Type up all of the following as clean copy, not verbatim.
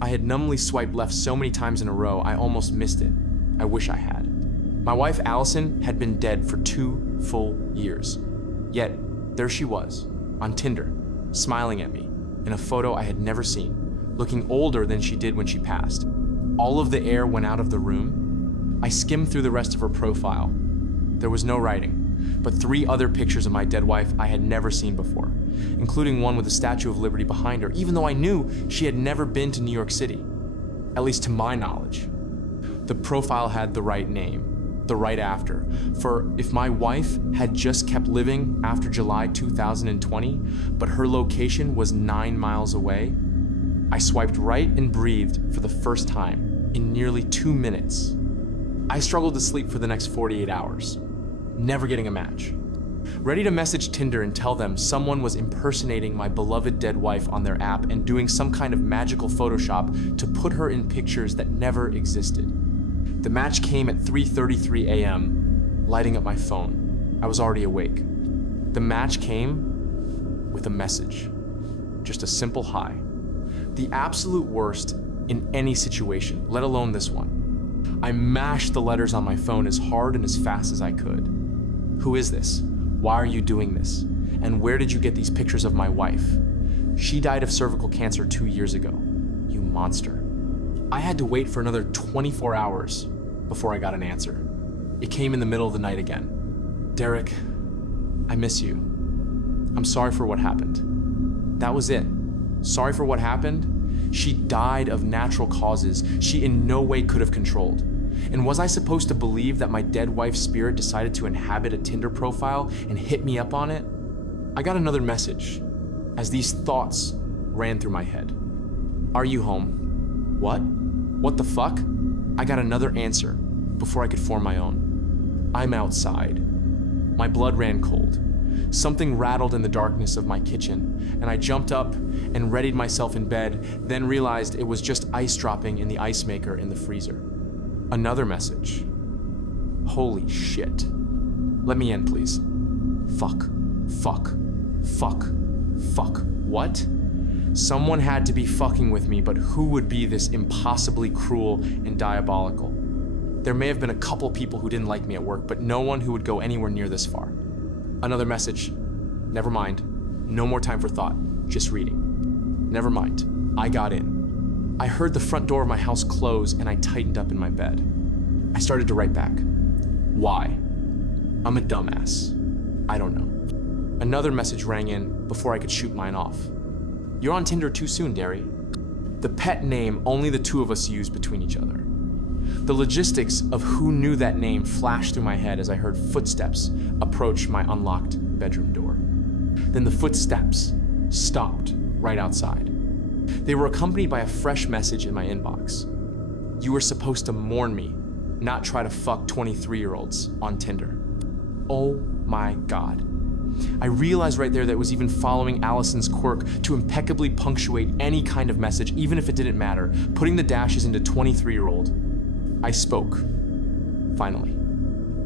I had numbly swiped left so many times in a row, I almost missed it. I wish I had. My wife, Allison, had been dead for 2 full years. Yet, there she was, on Tinder, smiling at me, in a photo I had never seen, looking older than she did when she passed. All of the air went out of the room. I skimmed through the rest of her profile. There was no writing, but 3 other pictures of my dead wife I had never seen before, including one with the Statue of Liberty behind her, even though I knew she had never been to New York City, at least to my knowledge. The profile had the right name, the right after, for if my wife had just kept living after July 2020, but her location was 9 miles away, I swiped right and breathed for the first time in nearly 2 minutes. I struggled to sleep for the next 48 hours, never getting a match. Ready to message Tinder and tell them someone was impersonating my beloved dead wife on their app and doing some kind of magical Photoshop to put her in pictures that never existed. The match came at 3:33 a.m., lighting up my phone. I was already awake. The match came with a message, just a simple hi. The absolute worst in any situation, let alone this one. I mashed the letters on my phone as hard and as fast as I could. Who is this? Why are you doing this? And where did you get these pictures of my wife? She died of cervical cancer 2 years ago. You monster. I had to wait for another 24 hours before I got an answer. It came in the middle of the night again. Derek, I miss you. I'm sorry for what happened. That was it. Sorry for what happened. She died of natural causes she in no way could have controlled. And was I supposed to believe that my dead wife's spirit decided to inhabit a Tinder profile and hit me up on it? I got another message as these thoughts ran through my head. Are you home? What? What the fuck? I got another answer before I could form my own. I'm outside. My blood ran cold. Something rattled in the darkness of my kitchen, and I jumped up and readied myself in bed, then realized it was just ice dropping in the ice maker in the freezer. Another message. Holy shit. Let me in, please. Fuck. Fuck. Fuck. Fuck. What? Someone had to be fucking with me, but who would be this impossibly cruel and diabolical? There may have been a couple people who didn't like me at work, but no one who would go anywhere near this far. Another message. Never mind. No more time for thought. Just reading. Never mind. I got in. I heard the front door of my house close and I tightened up in my bed. I started to write back. Why? I'm a dumbass. I don't know. Another message rang in before I could shoot mine off. You're on Tinder too soon, Derry. The pet name only the 2 of us use between each other. The logistics of who knew that name flashed through my head as I heard footsteps approach my unlocked bedroom door. Then the footsteps stopped right outside. They were accompanied by a fresh message in my inbox. You were supposed to mourn me, not try to fuck 23-year-olds on Tinder. Oh my God. I realized right there that it was even following Allison's quirk to impeccably punctuate any kind of message, even if it didn't matter, putting the dashes into 23-year-old. I spoke, finally.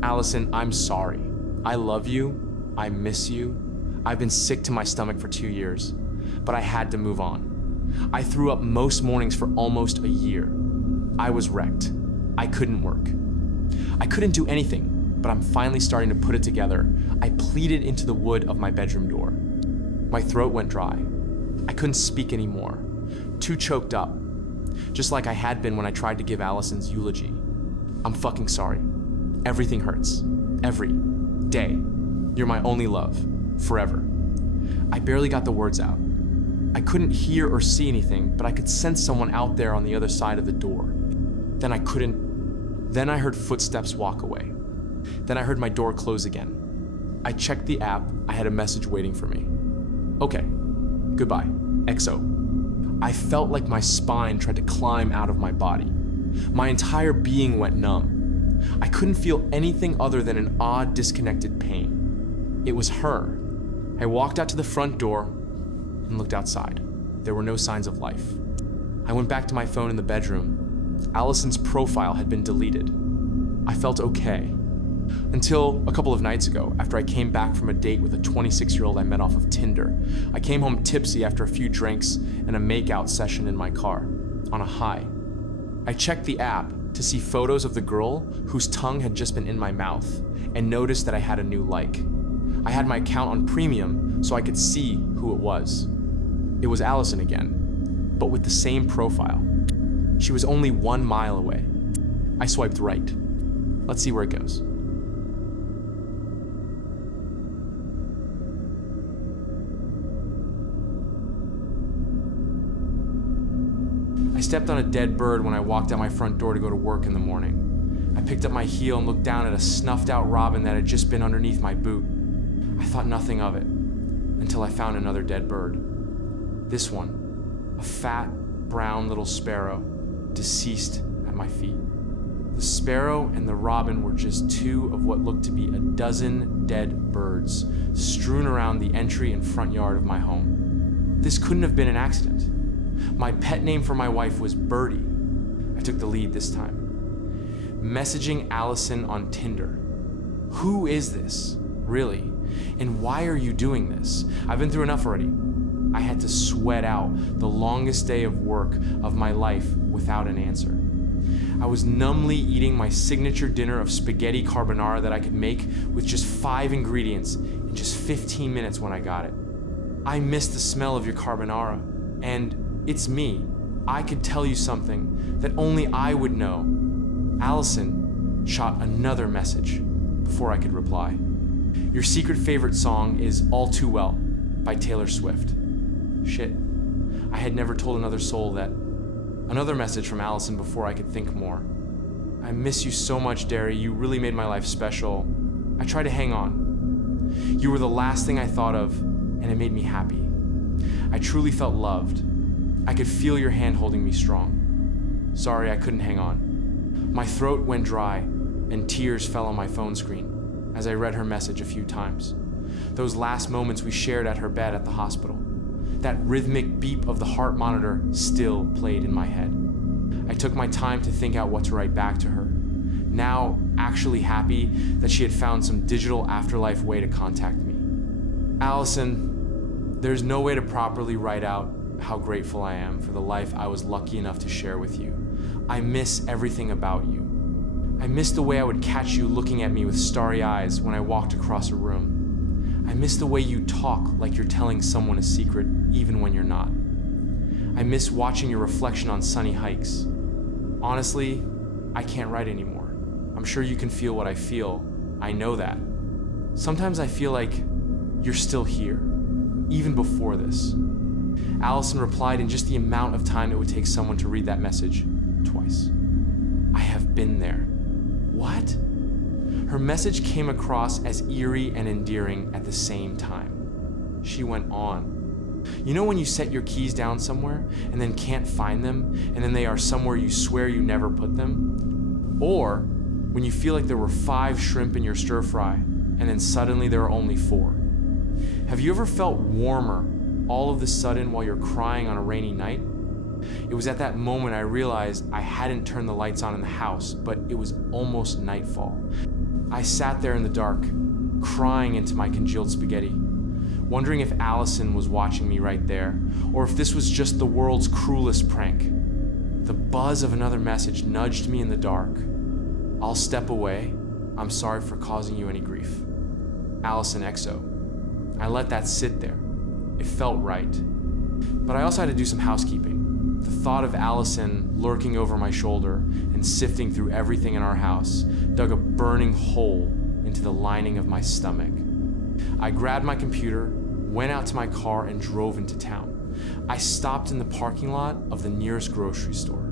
Allison, I'm sorry. I love you. I miss you. I've been sick to my stomach for 2 years, but I had to move on. I threw up most mornings for almost a year. I was wrecked. I couldn't work. I couldn't do anything, but I'm finally starting to put it together. I pleaded into the wood of my bedroom door. My throat went dry. I couldn't speak anymore. Too choked up. Just like I had been when I tried to give Allison's eulogy. I'm fucking sorry. Everything hurts. Every day. You're my only love. Forever. I barely got the words out. I couldn't hear or see anything, but I could sense someone out there on the other side of the door. Then I heard footsteps walk away. Then I heard my door close again. I checked the app. I had a message waiting for me. Okay. Goodbye. XO. I felt like my spine tried to climb out of my body. My entire being went numb. I couldn't feel anything other than an odd, disconnected pain. It was her. I walked out to the front door and looked outside. There were no signs of life. I went back to my phone in the bedroom. Allison's profile had been deleted. I felt okay. Until a couple of nights ago, after I came back from a date with a 26-year-old I met off of Tinder. I came home tipsy after a few drinks and a makeout session in my car. on a high. I checked the app to see photos of the girl whose tongue had just been in my mouth and noticed that I had a new like. I had my account on premium so I could see who it was. It was Allison again, but with the same profile. She was only 1 mile away. I swiped right. Let's see where it goes. I stepped on a dead bird when I walked out my front door to go to work in the morning. I picked up my heel and looked down at a snuffed out robin that had just been underneath my boot. I thought nothing of it until I found another dead bird. This one, a fat, brown little sparrow, deceased at my feet. The sparrow and the robin were just two of what looked to be a dozen dead birds strewn around the entry and front yard of my home. This couldn't have been an accident. My pet name for my wife was Birdie. I took the lead this time. Messaging Allison on Tinder. Who is this, really? And why are you doing this? I've been through enough already. I had to sweat out the longest day of work of my life without an answer. I was numbly eating my signature dinner of spaghetti carbonara that I could make with just 5 ingredients in just 15 minutes when I got it. I missed the smell of your carbonara, and it's me. I could tell you something that only I would know. Allison shot another message before I could reply. Your secret favorite song is All Too Well by Taylor Swift. Shit, I had never told another soul that. Another message from Allison before I could think more. I miss you so much, Derry. You really made my life special. I tried to hang on. You were the last thing I thought of, and it made me happy. I truly felt loved. I could feel your hand holding me strong. Sorry, I couldn't hang on. My throat went dry, and tears fell on my phone screen as I read her message a few times. Those last moments we shared at her bed at the hospital. That rhythmic beep of the heart monitor still played in my head. I took my time to think out what to write back to her, now actually happy that she had found some digital afterlife way to contact me. Allison, there's no way to properly write out how grateful I am for the life I was lucky enough to share with you. I miss everything about you. I miss the way I would catch you looking at me with starry eyes when I walked across a room. I miss the way you talk like you're telling someone a secret, even when you're not. I miss watching your reflection on sunny hikes. Honestly, I can't write anymore. I'm sure you can feel what I feel. I know that. Sometimes I feel like you're still here, even before this. Allison replied in just the amount of time it would take someone to read that message twice. I have been there. What? Her message came across as eerie and endearing at the same time. She went on. You know when you set your keys down somewhere and then can't find them, and then they are somewhere you swear you never put them? Or when you feel like there were 5 shrimp in your stir fry, and then suddenly there are only 4. Have you ever felt warmer all of a sudden while you're crying on a rainy night? It was at that moment I realized I hadn't turned the lights on in the house, but it was almost nightfall. I sat there in the dark, crying into my congealed spaghetti, wondering if Allison was watching me right there, or if this was just the world's cruelest prank. The buzz of another message nudged me in the dark. I'll step away. I'm sorry for causing you any grief. Allison XO. I let that sit there. It felt right. But I also had to do some housekeeping. The thought of Allison lurking over my shoulder and sifting through everything in our house dug a burning hole into the lining of my stomach. I grabbed my computer, went out to my car, and drove into town. I stopped in the parking lot of the nearest grocery store.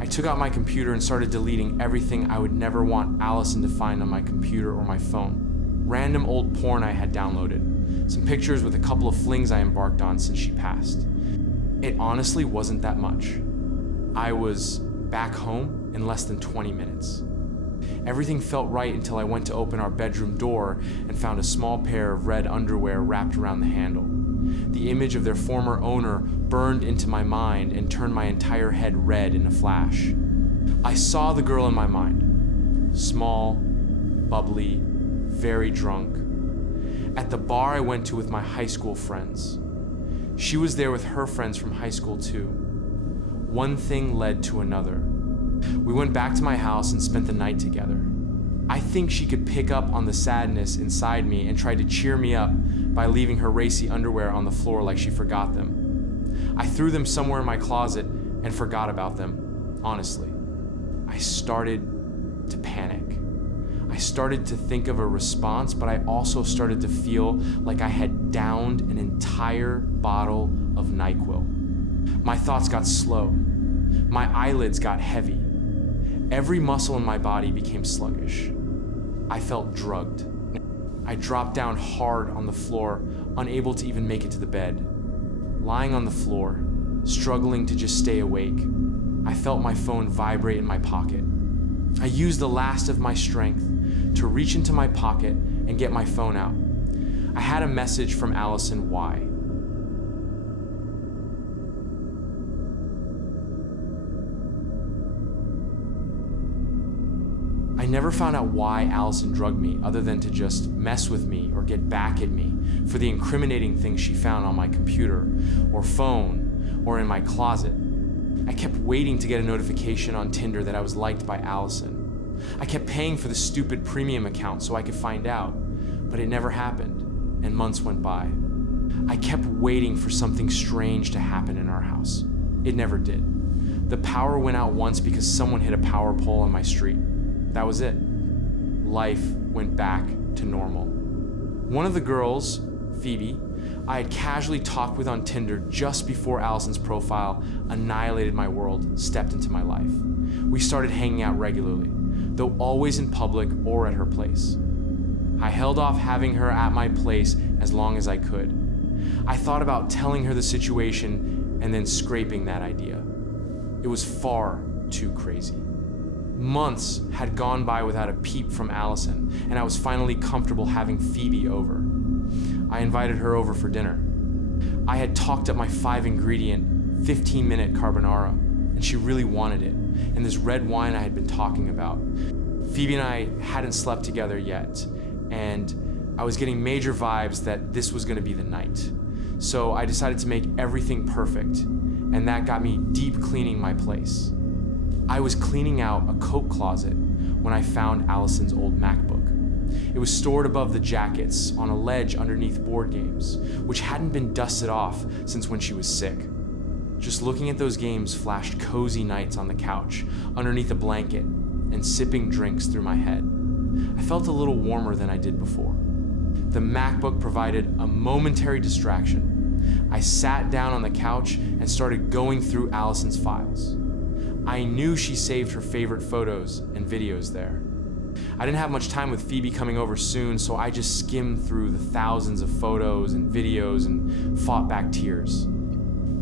I took out my computer and started deleting everything I would never want Allison to find on my computer or my phone. Random old porn I had downloaded, some pictures with a couple of flings I embarked on since she passed. It honestly wasn't that much. I was back home in less than 20 minutes. Everything felt right until I went to open our bedroom door and found a small pair of red underwear wrapped around the handle. The image of their former owner burned into my mind and turned my entire head red in a flash. I saw the girl in my mind. Small, bubbly, very drunk. At the bar I went to with my high school friends. She was there with her friends from high school too. One thing led to another. We went back to my house and spent the night together. I think she could pick up on the sadness inside me and tried to cheer me up by leaving her racy underwear on the floor like she forgot them. I threw them somewhere in my closet and forgot about them, honestly. I started to panic. I started to think of a response, but I also started to feel like I had downed an entire bottle of NyQuil. My thoughts got slow. My eyelids got heavy. Every muscle in my body became sluggish. I felt drugged. I dropped down hard on the floor, unable to even make it to the bed. Lying on the floor, struggling to just stay awake, I felt my phone vibrate in my pocket. I used the last of my strength to reach into my pocket and get my phone out. I had a message from Allison Y. I never found out why Allison drugged me other than to just mess with me or get back at me for the incriminating things she found on my computer or phone or in my closet. I kept waiting to get a notification on Tinder that I was liked by Allison. I kept paying for the stupid premium account so I could find out, but it never happened, and months went by. I kept waiting for something strange to happen in our house. It never did. The power went out once because someone hit a power pole on my street. That was it. Life went back to normal. One of the girls, Phoebe, I had casually talked with on Tinder just before Allison's profile annihilated my world, stepped into my life. We started hanging out regularly, though always in public or at her place. I held off having her at my place as long as I could. I thought about telling her the situation and then scraping that idea. It was far too crazy. Months had gone by without a peep from Allison, and I was finally comfortable having Phoebe over. I invited her over for dinner. I had talked up my 5-ingredient, 15-minute carbonara, and she really wanted it, and this red wine I had been talking about. Phoebe and I hadn't slept together yet, and I was getting major vibes that this was going to be the night. So I decided to make everything perfect, and that got me deep cleaning my place. I was cleaning out a coat closet when I found Allison's old MacBook. It was stored above the jackets on a ledge underneath board games, which hadn't been dusted off since when she was sick. Just looking at those games flashed cozy nights on the couch, underneath a blanket, and sipping drinks through my head. I felt a little warmer than I did before. The MacBook provided a momentary distraction. I sat down on the couch and started going through Allison's files. I knew she saved her favorite photos and videos there. I didn't have much time with Phoebe coming over soon, so I just skimmed through the thousands of photos and videos and fought back tears.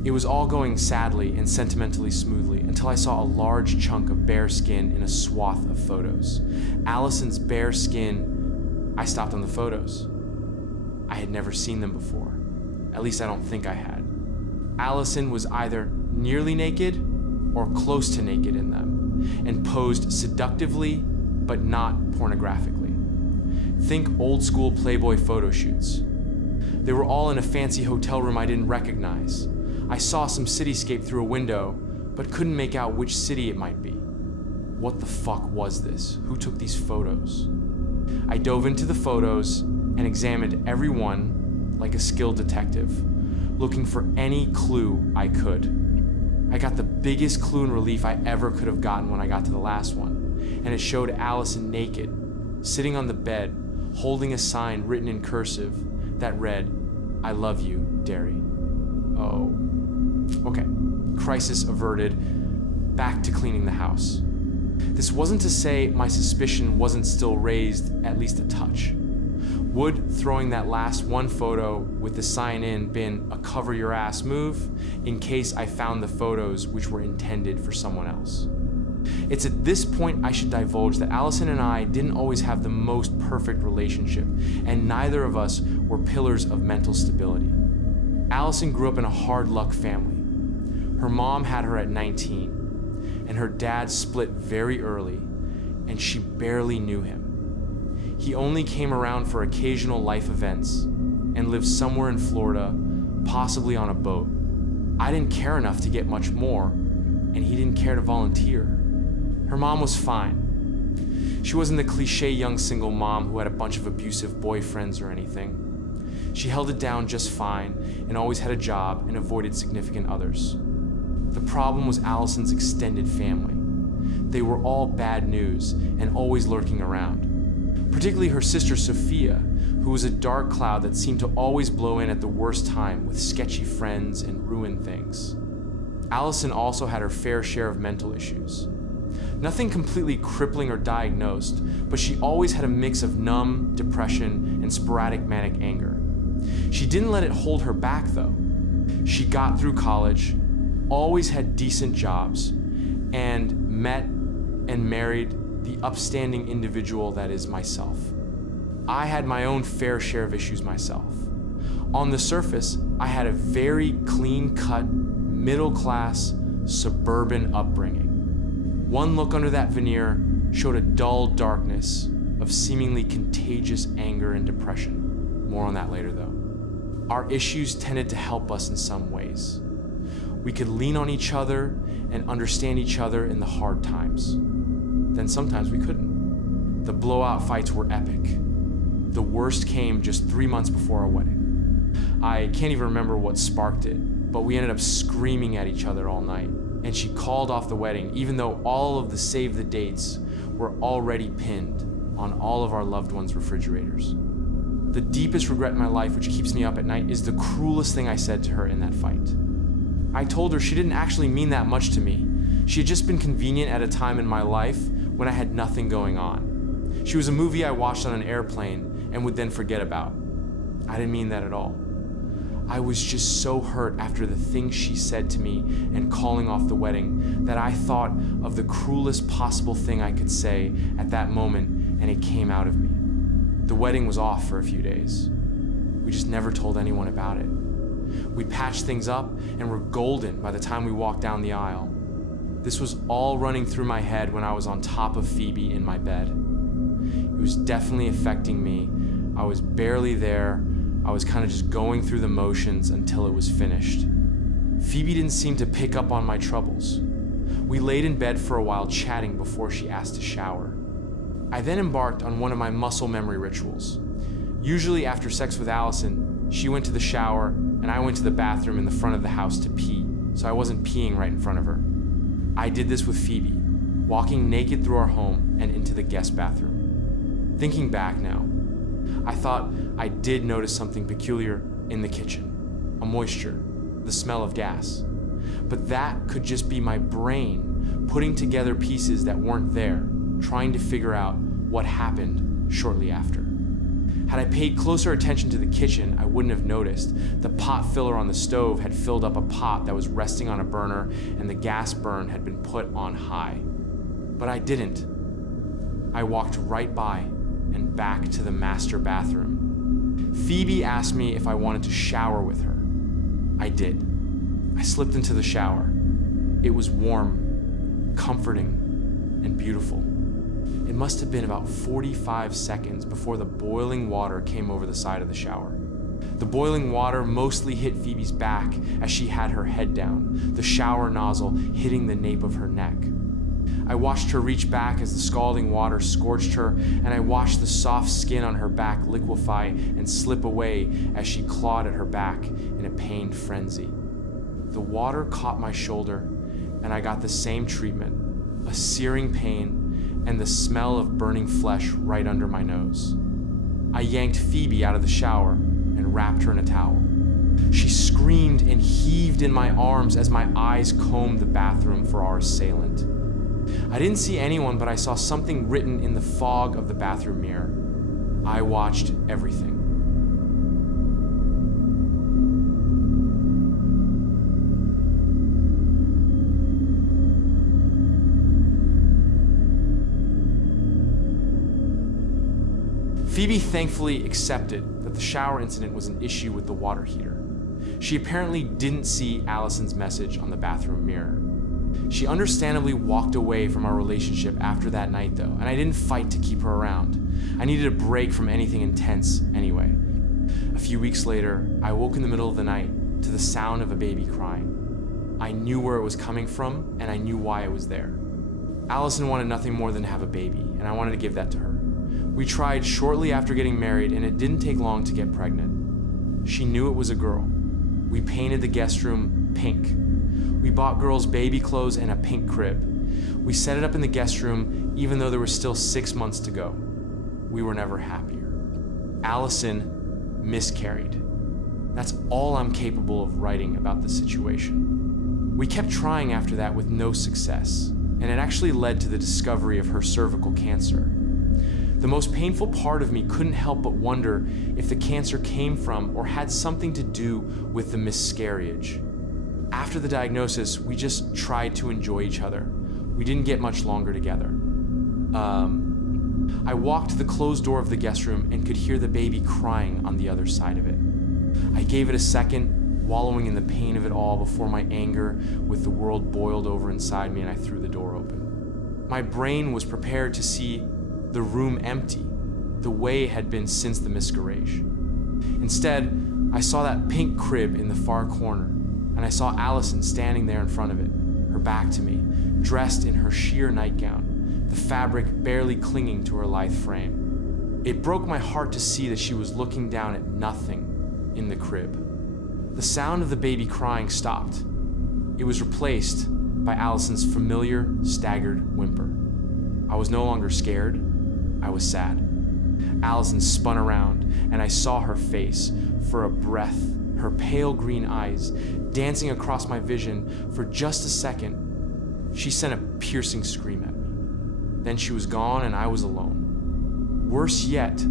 It was all going sadly and sentimentally smoothly until I saw a large chunk of bare skin in a swath of photos. Allison's bare skin. I stopped on the photos. I had never seen them before. At least I don't think I had. Allison was either nearly naked or close to naked in them, and posed seductively, but not pornographically. Think old school Playboy photo shoots. They were all in a fancy hotel room I didn't recognize. I saw some cityscape through a window, but couldn't make out which city it might be. What the fuck was this? Who took these photos? I dove into the photos and examined every one like a skilled detective, looking for any clue I could. I got the biggest clue and relief I ever could have gotten when I got to the last one, and it showed Allison naked, sitting on the bed, holding a sign written in cursive that read, "I love you, Derry." Oh. Okay. Crisis averted. Back to cleaning the house. This wasn't to say my suspicion wasn't still raised at least a touch. Would throwing that last one photo with the sign in been a cover your ass move in case I found the photos which were intended for someone else? It's at this point I should divulge that Allison and I didn't always have the most perfect relationship, and neither of us were pillars of mental stability. Allison grew up in a hard luck family. Her mom had her at 19, and her dad split very early, and she barely knew him. He only came around for occasional life events and lived somewhere in Florida, possibly on a boat. I didn't care enough to get much more, and he didn't care to volunteer. Her mom was fine. She wasn't the cliche young single mom who had a bunch of abusive boyfriends or anything. She held it down just fine and always had a job and avoided significant others. The problem was Allison's extended family. They were all bad news and always lurking around. Particularly her sister Sophia, who was a dark cloud that seemed to always blow in at the worst time with sketchy friends and ruin things. Allison also had her fair share of mental issues. Nothing completely crippling or diagnosed, but she always had a mix of numb, depression, and sporadic manic anger. She didn't let it hold her back though. She got through college, always had decent jobs, and met and married the upstanding individual that is myself. I had my own fair share of issues myself. On the surface, I had a very clean-cut, middle-class, suburban upbringing. One look under that veneer showed a dull darkness of seemingly contagious anger and depression. More on that later though. Our issues tended to help us in some ways. We could lean on each other and understand each other in the hard times. Then sometimes we couldn't. The blowout fights were epic. The worst came just 3 months before our wedding. I can't even remember what sparked it, but we ended up screaming at each other all night. And she called off the wedding, even though all of the save the dates were already pinned on all of our loved ones' refrigerators. The deepest regret in my life, which keeps me up at night, is the cruelest thing I said to her in that fight. I told her she didn't actually mean that much to me. She had just been convenient at a time in my life when I had nothing going on. She was a movie I watched on an airplane and would then forget about. I didn't mean that at all. I was just so hurt after the things she said to me and calling off the wedding that I thought of the cruelest possible thing I could say at that moment, and it came out of me. The wedding was off for a few days. We just never told anyone about it. We patched things up and were golden by the time we walked down the aisle. This was all running through my head when I was on top of Phoebe in my bed. It was definitely affecting me. I was barely there. I was kind of just going through the motions until it was finished. Phoebe didn't seem to pick up on my troubles. We laid in bed for a while chatting before she asked to shower. I then embarked on one of my muscle memory rituals. Usually after sex with Allison, she went to the shower and I went to the bathroom in the front of the house to pee, so I wasn't peeing right in front of her. I did this with Phoebe, walking naked through our home and into the guest bathroom. Thinking back now, I thought I did notice something peculiar in the kitchen, a moisture, the smell of gas. But that could just be my brain putting together pieces that weren't there, trying to figure out what happened shortly after. Had I paid closer attention to the kitchen, I wouldn't have noticed. The pot filler on the stove had filled up a pot that was resting on a burner, and the gas burn had been put on high. But I didn't. I walked right by and back to the master bathroom. Phoebe asked me if I wanted to shower with her. I did. I slipped into the shower. It was warm, comforting, and beautiful. It must have been about 45 seconds before the boiling water came over the side of the shower. The boiling water mostly hit Phoebe's back as she had her head down, the shower nozzle hitting the nape of her neck. I watched her reach back as the scalding water scorched her, and I watched the soft skin on her back liquefy and slip away as she clawed at her back in a pained frenzy. The water caught my shoulder, and I got the same treatment, a searing pain, and the smell of burning flesh right under my nose. I yanked Phoebe out of the shower and wrapped her in a towel. She screamed and heaved in my arms as my eyes combed the bathroom for our assailant. I didn't see anyone, but I saw something written in the fog of the bathroom mirror. I watched everything. Phoebe thankfully accepted that the shower incident was an issue with the water heater. She apparently didn't see Allison's message on the bathroom mirror. She understandably walked away from our relationship after that night though, and I didn't fight to keep her around. I needed a break from anything intense anyway. A few weeks later, I woke in the middle of the night to the sound of a baby crying. I knew where it was coming from, and I knew why it was there. Allison wanted nothing more than to have a baby, and I wanted to give that to her. We tried shortly after getting married, and it didn't take long to get pregnant. She knew it was a girl. We painted the guest room pink. We bought girls baby clothes and a pink crib. We set it up in the guest room, even though there were still 6 months to go. We were never happier. Allison miscarried. That's all I'm capable of writing about the situation. We kept trying after that with no success, and it actually led to the discovery of her cervical cancer. The most painful part of me couldn't help but wonder if the cancer came from or had something to do with the miscarriage. After the diagnosis, we just tried to enjoy each other. We didn't get much longer together. I walked to the closed door of the guest room and could hear the baby crying on the other side of it. I gave it a second, wallowing in the pain of it all before my anger with the world boiled over inside me and I threw the door open. My brain was prepared to see the room empty, the way it had been since the miscarriage. Instead, I saw that pink crib in the far corner, and I saw Allison standing there in front of it, her back to me, dressed in her sheer nightgown, the fabric barely clinging to her lithe frame. It broke my heart to see that she was looking down at nothing in the crib. The sound of the baby crying stopped. It was replaced by Allison's familiar, staggered whimper. I was no longer scared. I was sad. Allison spun around, and I saw her face for a breath, her pale green eyes dancing across my vision for just a second. She sent a piercing scream at me. Then she was gone, and I was alone. Worse yet,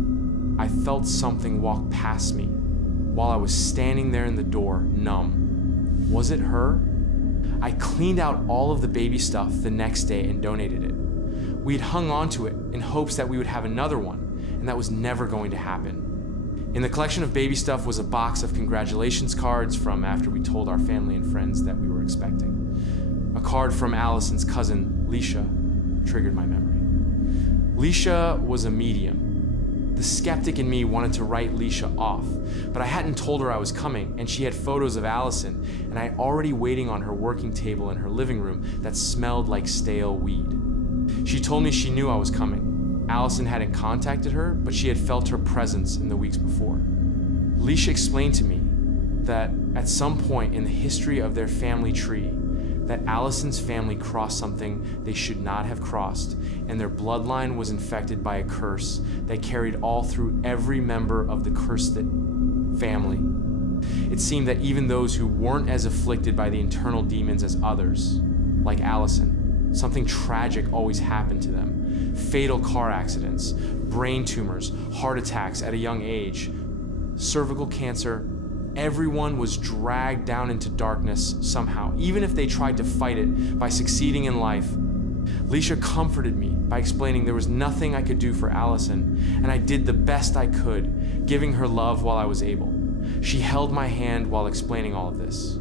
I felt something walk past me while I was standing there in the door, numb. Was it her? I cleaned out all of the baby stuff the next day and donated it. We had hung on to it in hopes that we would have another one, and that was never going to happen. In the collection of baby stuff was a box of congratulations cards from after we told our family and friends that we were expecting. A card from Allison's cousin, Leisha, triggered my memory. Leisha was a medium. The skeptic in me wanted to write Leisha off, but I hadn't told her I was coming, and she had photos of Allison, and I already waiting on her working table in her living room that smelled like stale weed. She told me she knew I was coming. Allison hadn't contacted her, but she had felt her presence in the weeks before. Leisha explained to me that at some point in the history of their family tree, that Allison's family crossed something they should not have crossed, and their bloodline was infected by a curse that carried all through every member of the cursed family. It seemed that even those who weren't as afflicted by the internal demons as others, like Allison, something tragic always happened to them. Fatal car accidents, brain tumors, heart attacks at a young age, cervical cancer. Everyone was dragged down into darkness somehow, even if they tried to fight it by succeeding in life. Leisha comforted me by explaining there was nothing I could do for Allison, and I did the best I could, giving her love while I was able. She held my hand while explaining all of this.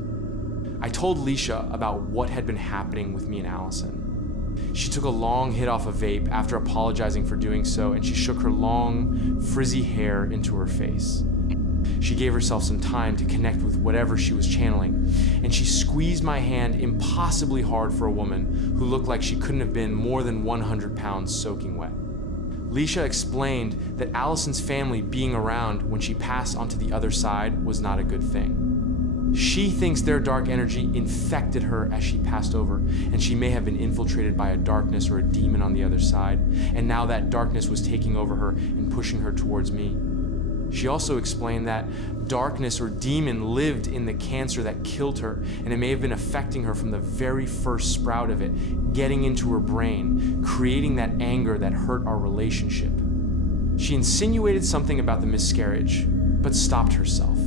I told Leisha about what had been happening with me and Allison. She took a long hit off a vape after apologizing for doing so, and she shook her long, frizzy hair into her face. She gave herself some time to connect with whatever she was channeling, and she squeezed my hand impossibly hard for a woman who looked like she couldn't have been more than 100 pounds soaking wet. Leisha explained that Allison's family being around when she passed onto the other side was not a good thing. She thinks their dark energy infected her as she passed over, and she may have been infiltrated by a darkness or a demon on the other side, and now that darkness was taking over her and pushing her towards me. She also explained that darkness or demon lived in the cancer that killed her, and it may have been affecting her from the very first sprout of it, getting into her brain, creating that anger that hurt our relationship. She insinuated something about the miscarriage, but stopped herself.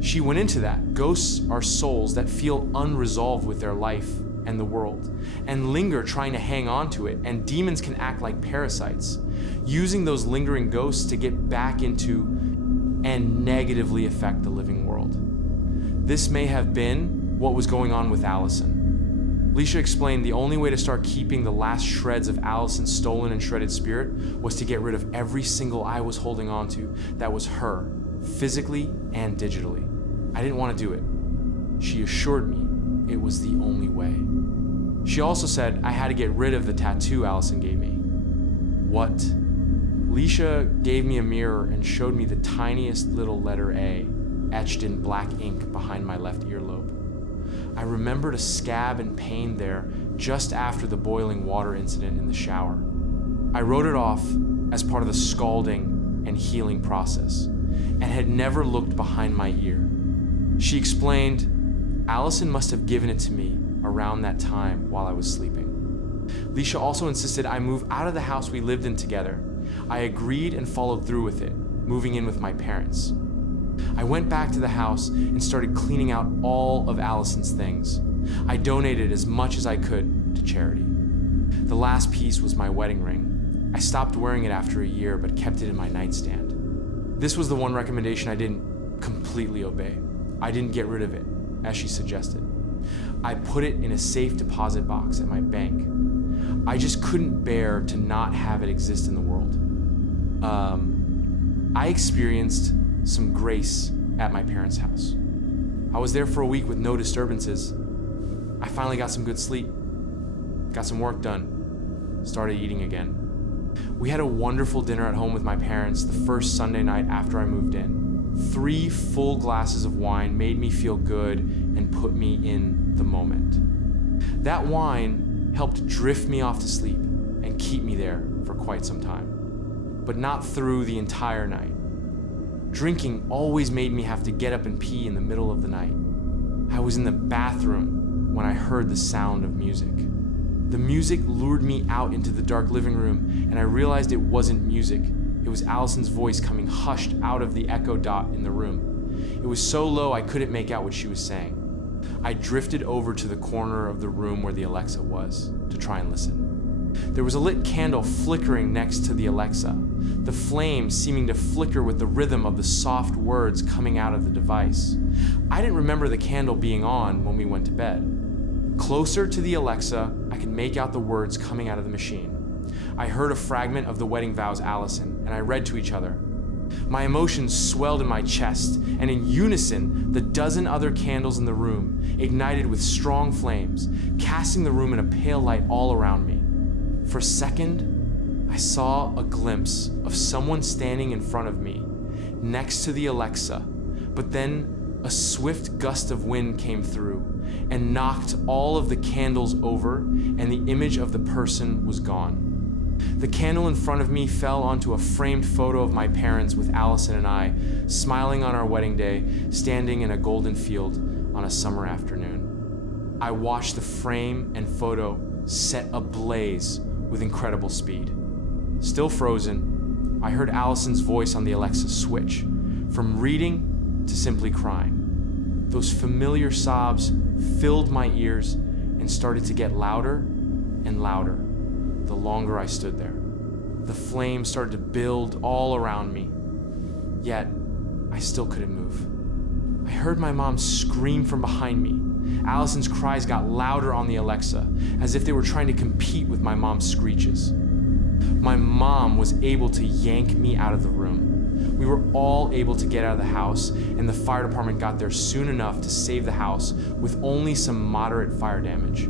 She went into that. Ghosts are souls that feel unresolved with their life and the world, and linger trying to hang on to it, and demons can act like parasites, using those lingering ghosts to get back into and negatively affect the living world. This may have been what was going on with Allison. Leisha explained the only way to start keeping the last shreds of Allison's stolen and shredded spirit was to get rid of every single I was holding on to that was her, physically and digitally. I didn't want to do it. She assured me it was the only way. She also said I had to get rid of the tattoo Allison gave me. What? Leisha gave me a mirror and showed me the tiniest little letter A etched in black ink behind my left earlobe. I remembered a scab and pain there just after the boiling water incident in the shower. I wrote it off as part of the scalding and healing process and had never looked behind my ear. She explained, Allison must have given it to me around that time while I was sleeping. Leisha also insisted I move out of the house we lived in together. I agreed and followed through with it, moving in with my parents. I went back to the house and started cleaning out all of Allison's things. I donated as much as I could to charity. The last piece was my wedding ring. I stopped wearing it after a year, but kept it in my nightstand. This was the one recommendation I didn't completely obey. I didn't get rid of it, as she suggested. I put it in a safe deposit box at my bank. I just couldn't bear to not have it exist in the world. I experienced some grace at my parents' house. I was there for a week with no disturbances. I finally got some good sleep, got some work done, started eating again. We had a wonderful dinner at home with my parents the first Sunday night after I moved in. 3 full glasses of wine made me feel good and put me in the moment. That wine helped drift me off to sleep and keep me there for quite some time, but not through the entire night. Drinking always made me have to get up and pee in the middle of the night. I was in the bathroom when I heard the sound of music. The music lured me out into the dark living room, and I realized it wasn't music. It was Allison's voice coming hushed out of the echo dot in the room. It was so low I couldn't make out what she was saying. I drifted over to the corner of the room where the Alexa was to try and listen. There was a lit candle flickering next to the Alexa, the flame seeming to flicker with the rhythm of the soft words coming out of the device. I didn't remember the candle being on when we went to bed. Closer to the Alexa, I could make out the words coming out of the machine. I heard a fragment of the wedding vows Allison, and I read to each other. My emotions swelled in my chest, and in unison, the dozen other candles in the room ignited with strong flames, casting the room in a pale light all around me. For a second, I saw a glimpse of someone standing in front of me, next to the Alexa, but then a swift gust of wind came through and knocked all of the candles over, and the image of the person was gone. The candle in front of me fell onto a framed photo of my parents with Allison and I, smiling on our wedding day, standing in a golden field on a summer afternoon. I watched the frame and photo set ablaze with incredible speed. Still frozen, I heard Allison's voice on the Alexa switch from reading to simply crying. Those familiar sobs filled my ears and started to get louder and louder the longer I stood there. The flames started to build all around me, yet I still couldn't move. I heard my mom scream from behind me. Allison's cries got louder on the Alexa, as if they were trying to compete with my mom's screeches. My mom was able to yank me out of the room. We were all able to get out of the house, and the fire department got there soon enough to save the house with only some moderate fire damage.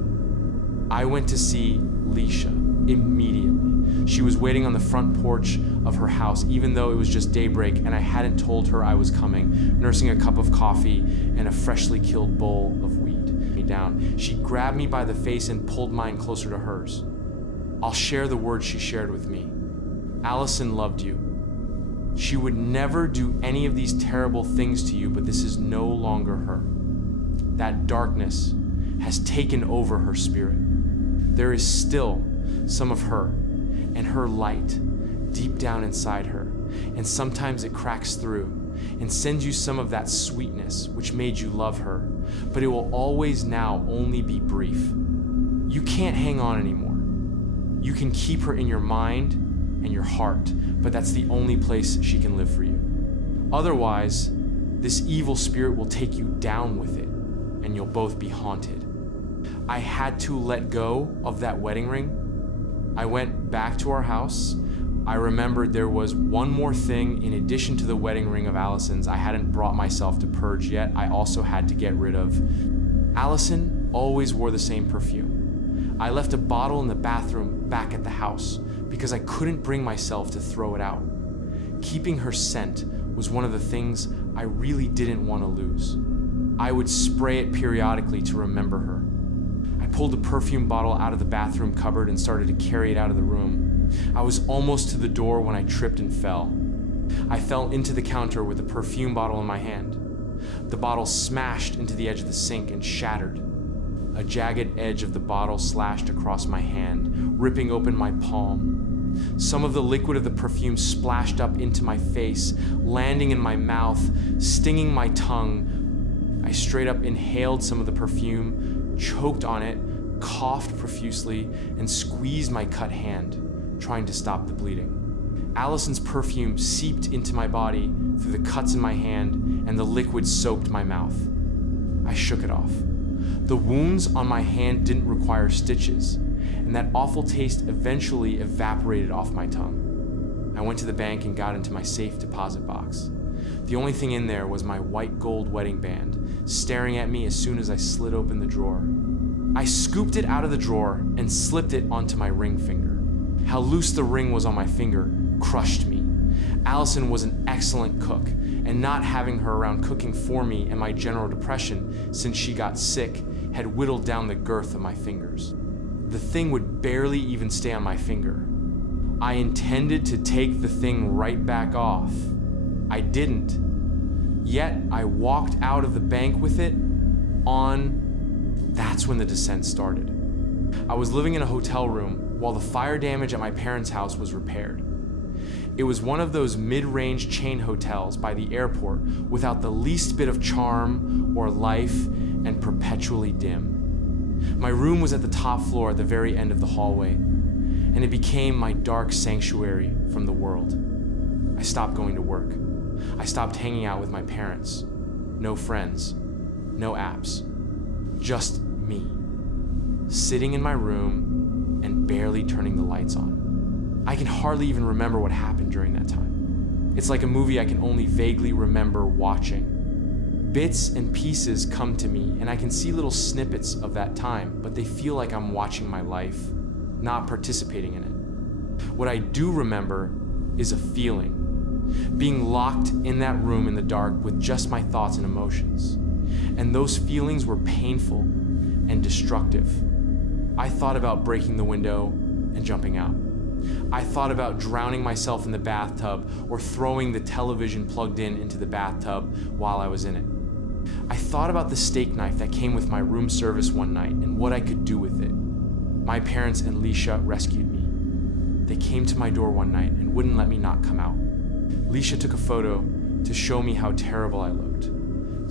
I went to see Leisha immediately. She was waiting on the front porch of her house, even though it was just daybreak and I hadn't told her I was coming, nursing a cup of coffee and a freshly killed bowl of weed. Me down. She grabbed me by the face and pulled mine closer to hers. I'll share the words she shared with me. Allison loved you. She would never do any of these terrible things to you, but this is no longer her. That darkness has taken over her spirit. There is still some of her and her light deep down inside her, and sometimes it cracks through and sends you some of that sweetness which made you love her, but it will always now only be brief. You can't hang on anymore. You can keep her in your mind and your heart, but that's the only place she can live for you. Otherwise, this evil spirit will take you down with it, and you'll both be haunted. I had to let go of that wedding ring. I went back to our house. I remembered there was one more thing in addition to the wedding ring of Allison's I hadn't brought myself to purge yet. I also had to get rid of. Allison always wore the same perfume. I left a bottle in the bathroom back at the house because I couldn't bring myself to throw it out. Keeping her scent was one of the things I really didn't want to lose. I would spray it periodically to remember her. I pulled the perfume bottle out of the bathroom cupboard and started to carry it out of the room. I was almost to the door when I tripped and fell. I fell into the counter with the perfume bottle in my hand. The bottle smashed into the edge of the sink and shattered. A jagged edge of the bottle slashed across my hand, ripping open my palm. Some of the liquid of the perfume splashed up into my face, landing in my mouth, stinging my tongue. I straight up inhaled some of the perfume, choked on it, coughed profusely, and squeezed my cut hand, trying to stop the bleeding. Allison's perfume seeped into my body through the cuts in my hand, and the liquid soaked my mouth. I shook it off. The wounds on my hand didn't require stitches, and that awful taste eventually evaporated off my tongue. I went to the bank and got into my safe deposit box. The only thing in there was my white gold wedding band, staring at me as soon as I slid open the drawer. I scooped it out of the drawer and slipped it onto my ring finger. How loose the ring was on my finger crushed me. Allison was an excellent cook, and not having her around cooking for me and my general depression since she got sick had whittled down the girth of my fingers. The thing would barely even stay on my finger. I intended to take the thing right back off. I didn't. Yet I walked out of the bank with it on. That's when the descent started. I was living in a hotel room while the fire damage at my parents' house was repaired. It was one of those mid-range chain hotels by the airport without the least bit of charm or life and perpetually dim. My room was at the top floor at the very end of the hallway, and it became my dark sanctuary from the world. I stopped going to work. I stopped hanging out with my parents. No friends, no apps, just me, sitting in my room and barely turning the lights on. I can hardly even remember what happened during that time. It's like a movie I can only vaguely remember watching. Bits and pieces come to me, and I can see little snippets of that time, but they feel like I'm watching my life, not participating in it. What I do remember is a feeling, being locked in that room in the dark with just my thoughts and emotions. And those feelings were painful and destructive. I thought about breaking the window and jumping out. I thought about drowning myself in the bathtub or throwing the television plugged in into the bathtub while I was in it. I thought about the steak knife that came with my room service one night and what I could do with it. My parents and Leisha rescued me. They came to my door one night and wouldn't let me not come out. Leisha took a photo to show me how terrible I looked.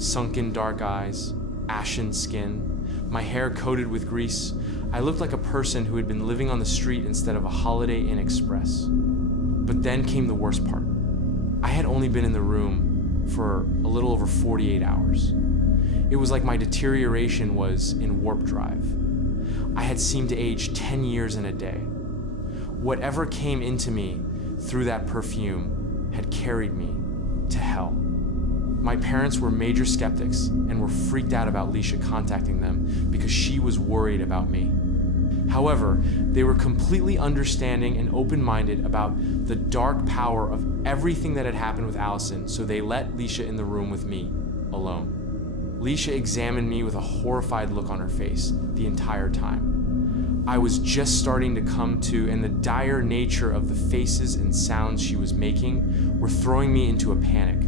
Sunken dark eyes, ashen skin, my hair coated with grease. I looked like a person who had been living on the street instead of a Holiday Inn Express. But then came the worst part. I had only been in the room for a little over 48 hours. It was like my deterioration was in warp drive. I had seemed to age 10 years in a day. Whatever came into me through that perfume had carried me to hell. My parents were major skeptics and were freaked out about Leisha contacting them because she was worried about me. However, they were completely understanding and open-minded about the dark power of everything that had happened with Allison, so they let Leisha in the room with me, alone. Leisha examined me with a horrified look on her face the entire time. I was just starting to come to, and the dire nature of the faces and sounds she was making were throwing me into a panic.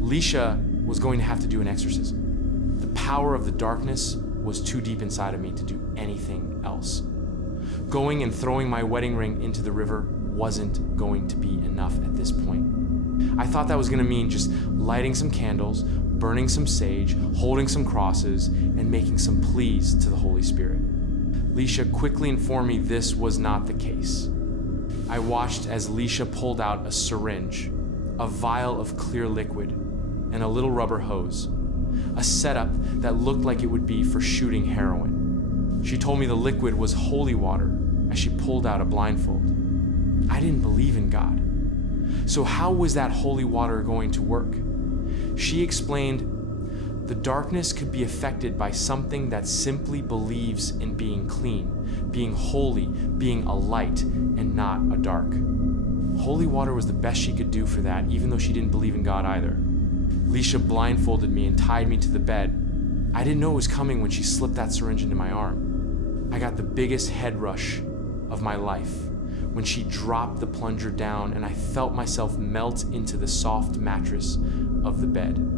Leisha was going to have to do an exorcism. The power of the darkness was too deep inside of me to do anything else. Going and throwing my wedding ring into the river wasn't going to be enough at this point. I thought that was going to mean just lighting some candles, burning some sage, holding some crosses, and making some pleas to the Holy Spirit. Leisha quickly informed me this was not the case. I watched as Leisha pulled out a syringe, a vial of clear liquid, and a little rubber hose, a setup that looked like it would be for shooting heroin. She told me the liquid was holy water as she pulled out a blindfold. I didn't believe in God. So how was that holy water going to work? She explained, The darkness could be affected by something that simply believes in being clean, being holy, being a light, and not a dark. Holy water was the best she could do for that, even though she didn't believe in God either. Leisha blindfolded me and tied me to the bed. I didn't know it was coming when she slipped that syringe into my arm. I got the biggest head rush of my life when she dropped the plunger down and I felt myself melt into the soft mattress of the bed.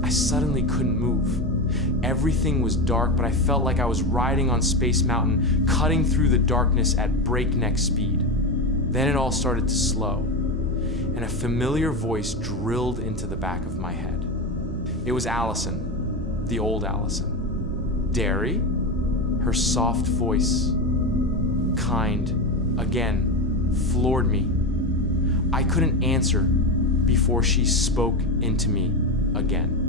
I suddenly couldn't move. Everything was dark, but I felt like I was riding on Space Mountain, cutting through the darkness at breakneck speed. Then it all started to slow, and a familiar voice drilled into the back of my head. It was Allison, the old Allison. Derry? Her soft voice, kind, again, floored me. I couldn't answer before she spoke into me again.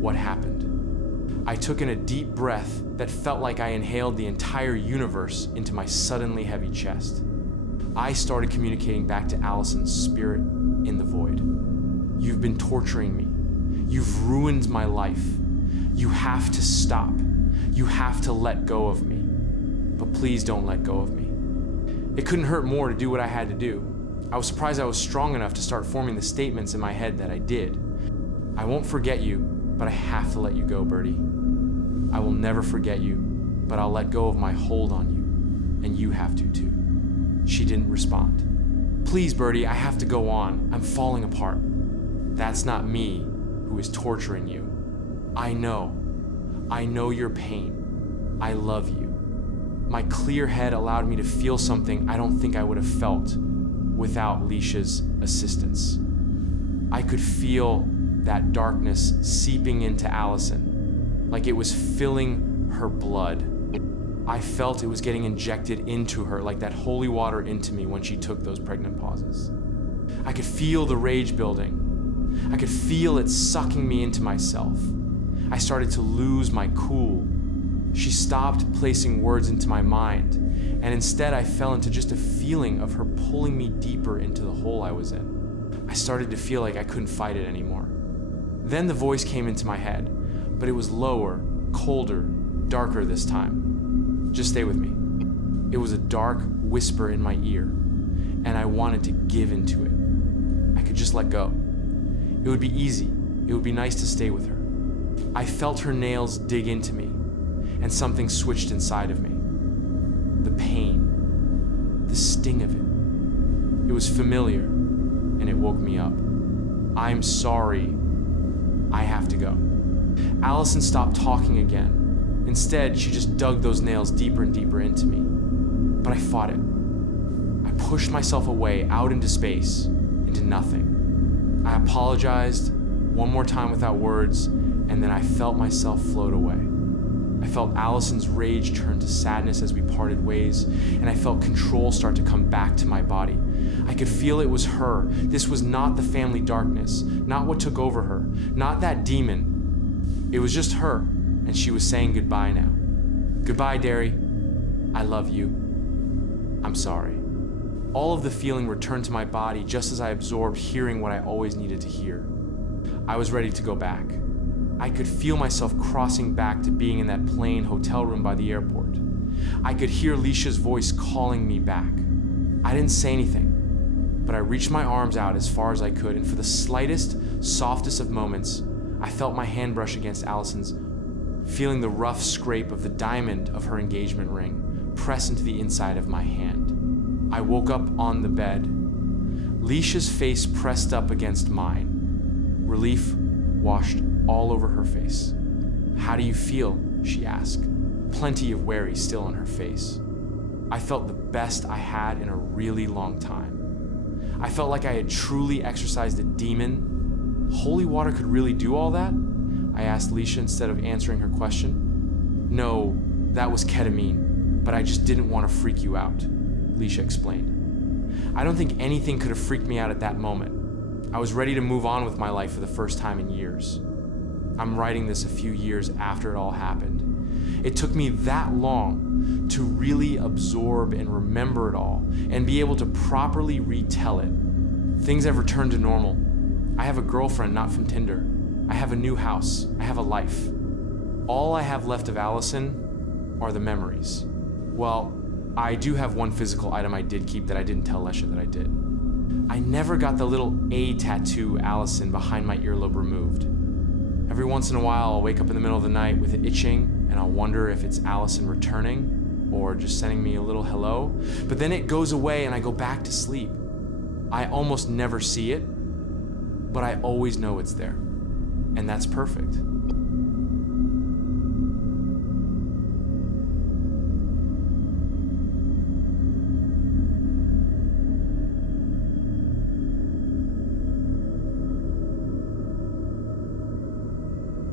What happened? I took in a deep breath that felt like I inhaled the entire universe into my suddenly heavy chest. I started communicating back to Allison's spirit in the void. You've been torturing me. You've ruined my life. You have to stop. You have to let go of me. But please don't let go of me. It couldn't hurt more to do what I had to do. I was surprised I was strong enough to start forming the statements in my head that I did. I won't forget you, but I have to let you go, Birdie. I will never forget you, but I'll let go of my hold on you, and you have to too. She didn't respond. Please, Birdie, I have to go on. I'm falling apart. That's not me who is torturing you. I know your pain. I love you. My clear head allowed me to feel something I don't think I would have felt without Leisha's assistance. I could feel that darkness seeping into Allison, like it was filling her blood. I felt it was getting injected into her, like that holy water into me when she took those pregnant pauses. I could feel the rage building. I could feel it sucking me into myself. I started to lose my cool. She stopped placing words into my mind, and instead I fell into just a feeling of her pulling me deeper into the hole I was in. I started to feel like I couldn't fight it anymore. Then the voice came into my head, but it was lower, colder, darker this time. Just stay with me. It was a dark whisper in my ear, and I wanted to give into it. I could just let go. It would be easy. It would be nice to stay with her. I felt her nails dig into me, and something switched inside of me. The pain, the sting of it. It was familiar, and it woke me up. I'm sorry. I have to go. Allison stopped talking again. Instead, she just dug those nails deeper and deeper into me. But I fought it. I pushed myself away, out into space, into nothing. I apologized one more time without words, and then I felt myself float away. I felt Allison's rage turn to sadness as we parted ways, and I felt control start to come back to my body. I could feel it was her. This was not the family darkness, not what took over her, not that demon. It was just her, and she was saying goodbye now. Goodbye, Derry. I love you. I'm sorry. All of the feeling returned to my body just as I absorbed hearing what I always needed to hear. I was ready to go back. I could feel myself crossing back to being in that plain hotel room by the airport. I could hear Leisha's voice calling me back. I didn't say anything, but I reached my arms out as far as I could, and for the slightest, softest of moments, I felt my hand brush against Allison's, feeling the rough scrape of the diamond of her engagement ring press into the inside of my hand. I woke up on the bed, Leisha's face pressed up against mine. Relief washed all over her face. How do you feel? She asked, plenty of worry still on her face. I felt the best I had in a really long time. I felt like I had truly exorcised a demon. Holy water could really do all that? I asked Leisha instead of answering her question. No, that was ketamine, but I just didn't want to freak you out, Leisha explained. I don't think anything could have freaked me out at that moment. I was ready to move on with my life for the first time in years. I'm writing this a few years after it all happened. It took me that long to really absorb and remember it all and be able to properly retell it. Things have returned to normal. I have a girlfriend not from Tinder. I have a new house. I have a life. All I have left of Allison are the memories. Well, I do have one physical item I did keep that I didn't tell Lesha that I did. I never got the little A tattoo Allison behind my earlobe removed. Every once in a while, I'll wake up in the middle of the night with it itching, and I'll wonder if it's Allison returning or just sending me a little hello. But then it goes away and I go back to sleep. I almost never see it, but I always know it's there. And that's perfect.